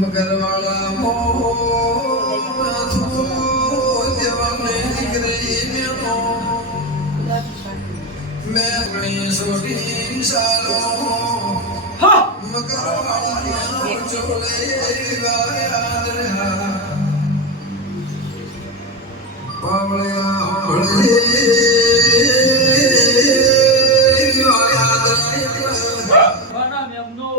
મગરવાળા મો દેવને દીકરી મેનો मैं अपनी सोटी सालो मगरवाड़ा चोले याद रहा पावड़िया भले याद रहा खाना मेमनो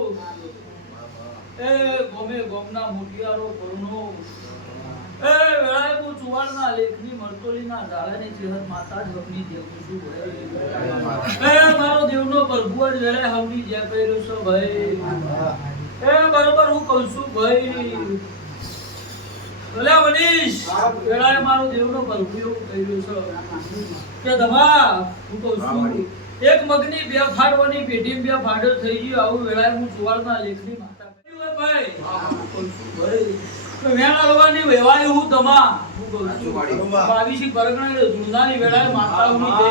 ए गोमे गोमना मोटियारो परनो ए વેળાએ હું ચુવાડના લેખની મરતોલીના ઝાડાની ચેહર માતા જ હકની દેવું છું ભાઈ એ મારો દેવનો પ્રભુ જ વેળાએ હવની જે કર્યો છો ભાઈ એ બરોબર હું કહું છું ભાઈ ભલે મનીષ વેળાએ મારો દેવનો પ્રભુ એવું કર્યો છે કે દવા હું કહું છું એક મગની બે ફાડવાની પેઢી બે ફાડો થઈ ગયો આવું વેળાએ હું ચુવાડના લેખની માતા કર્યું ભાઈ હું કહું છું ભાઈ વેણા લવાની વેવાય હું તમા હું કહું છું 22 પરગણે ધુંડાની વેળાએ માતાઓની જય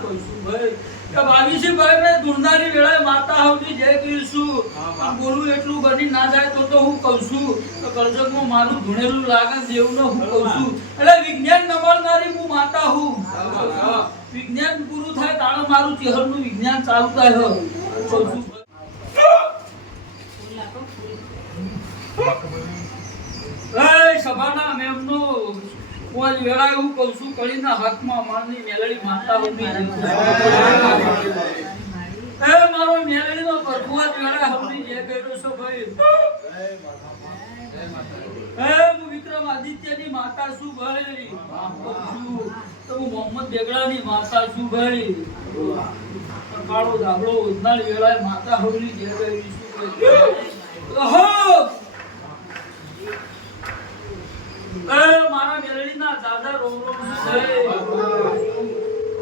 કહું છું ભાઈ કે 22 પરગણે ધુંડાની વેળાએ માતાઓની જય કહીશું પણ બોલું એટલું બની ના જાય તો હું કહું છું કે કરજકમાં મારું ધુણેલું લાગન દેવનો હું કહું છું એટલે વિજ્ઞાન નમળનારી હું માતા હું વિજ્ઞાન પૂરું થાય તાણે મારું ચહેરનું વિજ્ઞાન ચાલુ થાય કહું છું એ સભાના મેમનો કોઈ વેળા એવું કહું છું કળીના હાથમાં મારની મેલડી માતા ઉભી એ મારો મેલડીનો પરખુઆ વેળા હમની જે કર્યો છો ભાઈ એ હું વિક્રમ આદિત્યની માતા છું ભાઈ તો હું મોહમ્મદ બેગડાની માતા છું ભાઈ કાળો ધાબળો ઉધનાળી વેળાએ માતા હમની જે કરી છું ભાઈ મારા મેલડીના દાદા રોમ રોમ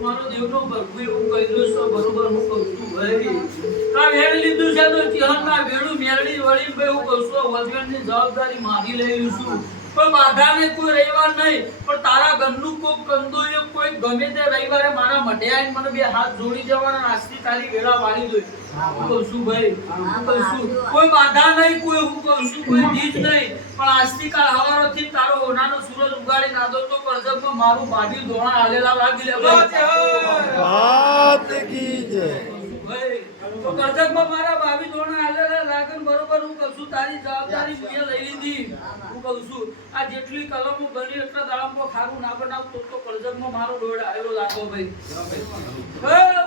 મારો દેવનો પ્રભુ એવું કહ્યું છે બરોબર હું કહું છું ભાઈ આ વેણ લીધું છે તો ચિહનના વેણું મેલડી વળી ભાઈ હું કહું છું વજગણની જવાબદારી માગી લઈ છું પણ બાધાને કોઈ રવિવાર નહીં પણ તારા ઘરનું કોઈ કંદોય કોઈ ગમે તે રવિવારે મારા મઢે આવીને મને બે હાથ જોડી જવાના નાસ્તી તારી વેળા વાળી દો હું કહું છું ભાઈ હું કહું છું કોઈ બાધા નહીં કોઈ હું કહું છું કોઈ બીજ નહીં પણ આજથી કાલ હવારોથી તારો ઓનાનો સૂરજ ઉગાડી નાદો તો કરજકમાં મારું બાડી ધોણા હાલેલા લાગી લે વાત કી જય ભાઈ તો કરજકમાં મારા બાવી ધોણા હાલેલા લાગન બરોબર હું કહું છું તારી જવાબદારી મેં લઈ લીધી હું કહું છું આ જેટલી કલમો બની એટલા દાડમમાં ખારું ના બનાવતો તો કરજકમાં મારો દોડ આવેલો લાગો ભાઈ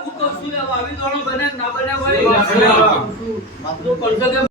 હું કહું છું આ બાવી ધોણો બને ના બને ભાઈ તો કરજક